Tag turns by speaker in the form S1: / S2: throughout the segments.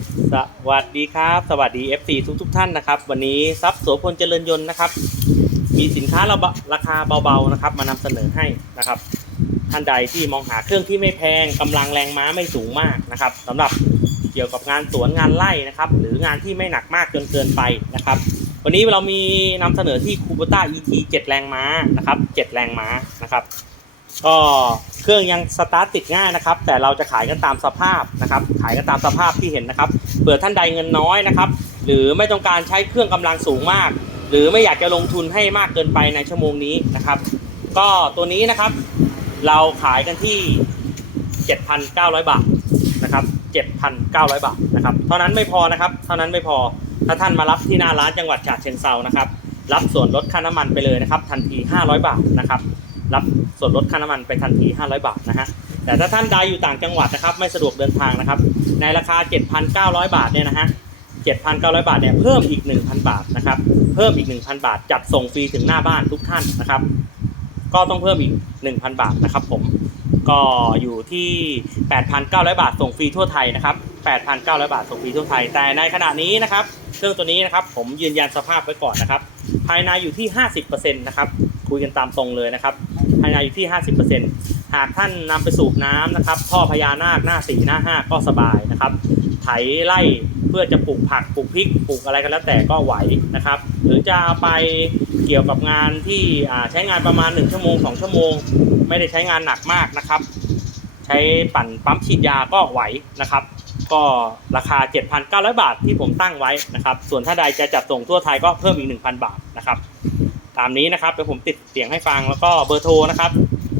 S1: สวัสดีครับ สวัสดี FC ทุกทุกท่านนะครับ วันนี้ทรัพย์โสพลเจริญยนต์นะครับ มีสินค้าเราราคาเบาๆนะครับ มานำเสนอให้นะครับ ท่านใดที่มองหาเครื่องที่ไม่แพงกำลังแรงม้าไม่สูงมากนะครับสำหรับเกี่ยวกับงานสวนงานไร่นะครับ หรืองานที่ไม่หนักมากจนเกินไปนะครับ วันนี้เรามีนำเสนอที่คูโบต้า ET 7 แรงม้านะครับ 7 แรงม้านะครับ ก็เครื่องยังสตาร์ทติดง่ายนะครับ แต่เราจะขายกันตามสภาพนะครับ ขายกันตามสภาพที่เห็นนะครับเผื่อท่านใดเงินน้อยนะครับ หรือไม่ต้องการใช้เครื่องกำลังสูงมาก หรือไม่อยากจะลงทุนให้มากเกินไปในชั่วโมงนี้นะครับ ก็ตัวนี้นะครับ เราขายกันที่ 7,900 บาทนะครับ 7,900 บาทนะครับ เท่านั้นไม่พอนะครับ เท่านั้นไม่พอ ถ้าท่านมารับที่หน้าร้านจังหวัดฉะเชิงเซานะครับ รับส่วนลดค่าน้ำมันไปเลยนะครับ ทันที 500 บาทนะครับ รับส่วนลดค่าน้ำมันไปทันที 500 บาทนะฮะ แต่ถ้าท่านใดอยู่ต่างจังหวัดนะครับ ไม่สะดวกเดินทางนะครับ ในราคา 7,900 บาทเนี่ยนะฮะ 7,900 บาทเนี่ยเพิ่มอีก 1,000 บาทนะครับ เพิ่มอีก 1,000 บาท จัดส่งฟรีถึงหน้าบ้านทุกท่านนะครับ ก็ต้องเพิ่มอีก 1,000 บาทนะครับผม ก็อยู่ที่ 8,900 บาทส่งฟรีทั่วไทยนะครับ 8,900 บาทส่งฟรีทั่วไทย แต่ในขณะนี้นะครับ เครื่องตัวนี้นะครับ ผมยืนยันสภาพไว้ก่อนนะครับ ภายในอยู่ที่ 50%นะครับ คุยกันตามตรงเลยนะครับ ภายในอยู่ที่ 50%หากท่านนำไปสูบน้ำนะครับ ท่อพญานาคหน้า4หน้า5ก็สบายนะครับ ไถไล่เพื่อจะปลูกผักปลูกพริกปลูกอะไรก็แล้วแต่ก็ไหวนะครับ หรือจะไปเกี่ยวกับงานที่ใช้งานประมาณ 1 ชั่วโมง 2 ชั่วโมง ไม่ได้ใช้งานหนักมากนะครับ ใช้ปั่นปั๊มฉีดยาก็ไหวนะครับ ก็ราคา 7,900 บาทที่ผมตั้งไว้นะครับ ส่วนถ้าใดจะจัดส่งทั่วไทยก็เพิ่มอีก 1,000 บาทนะครับ ตามนี้นะครับเดี๋ยวผมติดเสียงให้ฟังแล้วก็เบอร์โทรนะครับ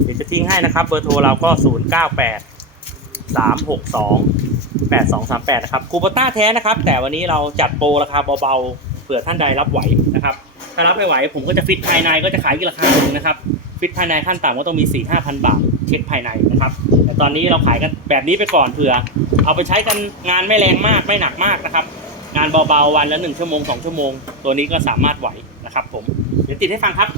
S1: เดี๋ยวจะทิ้งให้นะครับ เบอร์โทรเราก็ 098 362 8238 นะครับคูปต้าแท้นะครับ แต่วันนี้เราจัดโปรราคาเบาๆเผื่อท่านใดรับไหวนะครับ ถ้ารับไม่ไหว ผมก็จะฟิตภายในก็จะขายอีกราคาหนึ่งนะครับ ฟิตภายในขั้นต่ำก็ต้องมี 4 5 0 0 0 บาทเช็คภายในนะครับ แต่ตอนนี้เราขายกันแบบนี้ไปก่อนเผื่อ เอาไปใช้กันงานไม่แรงมากไม่หนักมากนะครับ งานเบาๆวันละ 1 ชั่วโมง 2 ชั่วโมง ตัวนี้ก็สามารถไหวนะครับผม เดี๋ยวติดให้ฟังครับ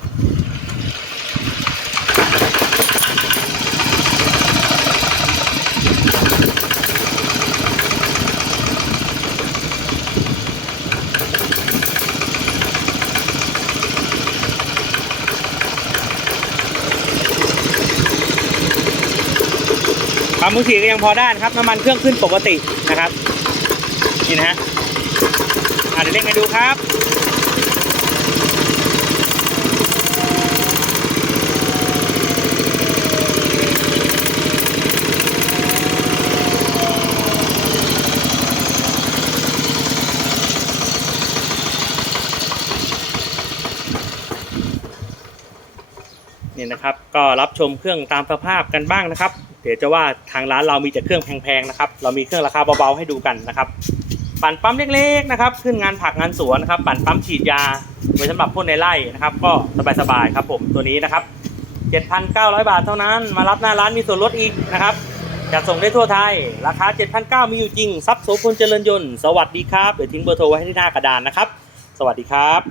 S1: ความมือถีก็ยังพอได้นะครับน้ำมันเครื่องขึ้นปกตินะครับนี่นะฮะอะเดี๋ยวเล่นให้ดูครับ นี่นะครับ ก็รับชมเครื่องตามสภาพกันบ้างนะครับ เดี๋ยวจะว่าทางร้านเรามีแต่เครื่องแพงๆนะครับ เรามีเครื่องราคาเบาๆให้ดูกันนะครับ ปั่นปั๊มเล็กๆนะครับ ขึ้นงานผักงานสวนนะครับ ปั่นปั๊มฉีดยาไว้สำหรับพ่นในไร่นะครับ ก็สบายๆครับผมตัวนี้นะครับ 7,900 บาทเท่านั้น มารับหน้าร้านมีส่วนลดอีกนะครับจะส่งได้ทั่วไทย ราคา 7,900 มีอยู่จริง ทรัพย์โสพลเจริญยนต์ สวัสดีครับ เดี๋ยวทิ้งเบอร์โทรไว้ให้ที่หน้ากระดานนะครับ สวัสดีครับ